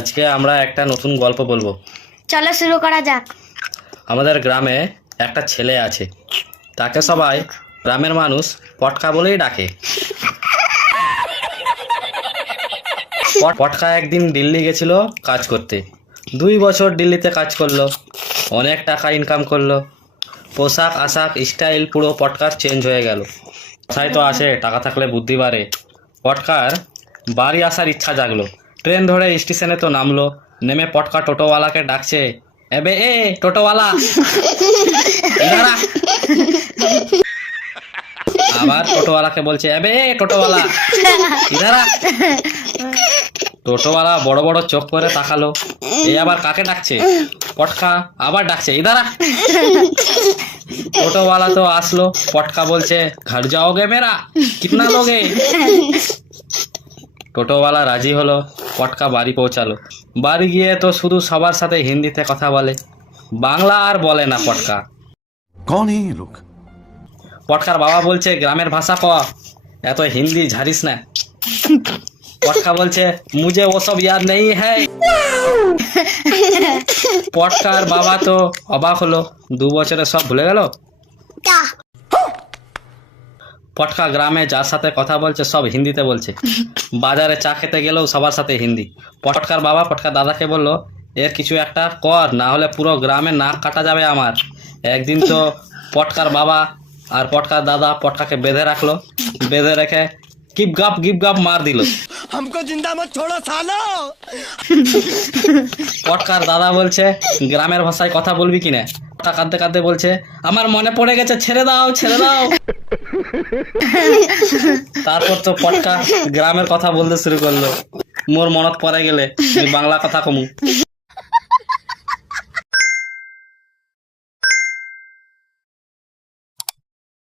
আজকে আমরা একটা নতুন গল্প বলবো। চলো শুরু করা যাক। আমাদের গ্রামে একটা ছেলে আছে, তাকে সবাই গ্রামের মানুষ পটকা বলেই ডাকে। পটকা একদিন দিল্লি গেছিল কাজ করতে। 2 বছর দিল্লিতে কাজ করলো, অনেক টাকা ইনকাম করলো। পোশাক আশাক স্টাইল পুরো পটকার চেঞ্জ হয়ে গেল। কথাই তো আসে, টাকা থাকলে বুদ্ধি বাড়ে। পটকার বাড়ি আসার ইচ্ছা জাগলো। ট্রেন ধরে স্টেশনে তো নামলো। নেমে পটকা টোটোওয়ালাকে ডাকছে, এবে এ টোটোওয়ালা ইধারা। আবার টোটোওয়ালাকে বলছে, এবে এ টোটোওয়ালা ইধারা। টোটোওয়ালা বড় বড় চোখ করে তাকালো, এই আবার কাকে ডাকছে? পটকা আবার ডাকছে, ইধারা। টোটোওয়ালা তো আসলো। পটকা বলছে, ঘর যাওগে মেরা, কিতনা লোগে? টোটোওয়ালা রাজি হলো। পটকা বাড়ি পৌঁছালো। বাড়ি গিয়ে তো শুধু সবার সাথে হিন্দিতে কথা বলে, বাংলা আর বলে না। পটকা कौन है ये लोग? পটকার বাবা বলছে, গ্রামের ভাষা ক, এত হিন্দি ঝাড়িস না। পটকা বলছে, মুঝে ওসব ইয়াদ নেই হ্যায়। পটকার বাবা তো অবাক হলো, 2 বছরে সব ভুলে গেল। পটকা গ্রামে যার সাথে কথা বলছে সব হিন্দিতে বলছে। বাজারে চা খেতে গেলেও সবার সাথে হিন্দি। পটকার বাবা পটকার দাদাকে বলল, এর কিছু একটা কর, না হলে পুরো গ্রামে নাক কাটা যাবে আমার। একদিন তো পটকার বাবা আর পটকার দাদা পটকাকে বেঁধে রাখলো। বেঁধে রেখে গিপ গাপ মার দিল। हमको जिंदा मत छोड़ो सालो। পটকার দাদা বলছে, গ্রামের ভাষায় কথা বলবি কিনা? পটকা কাঁদতে কাঁদতে বলছে, আমার মনে পড়ে গেছে, ছেড়ে দাও ছেড়ে দাও। তারপর তো পটকা গ্রামের কথা বলতে শুরু করলো, মোর মনত পড়ে গেলে আমি বাংলা কথা কমু।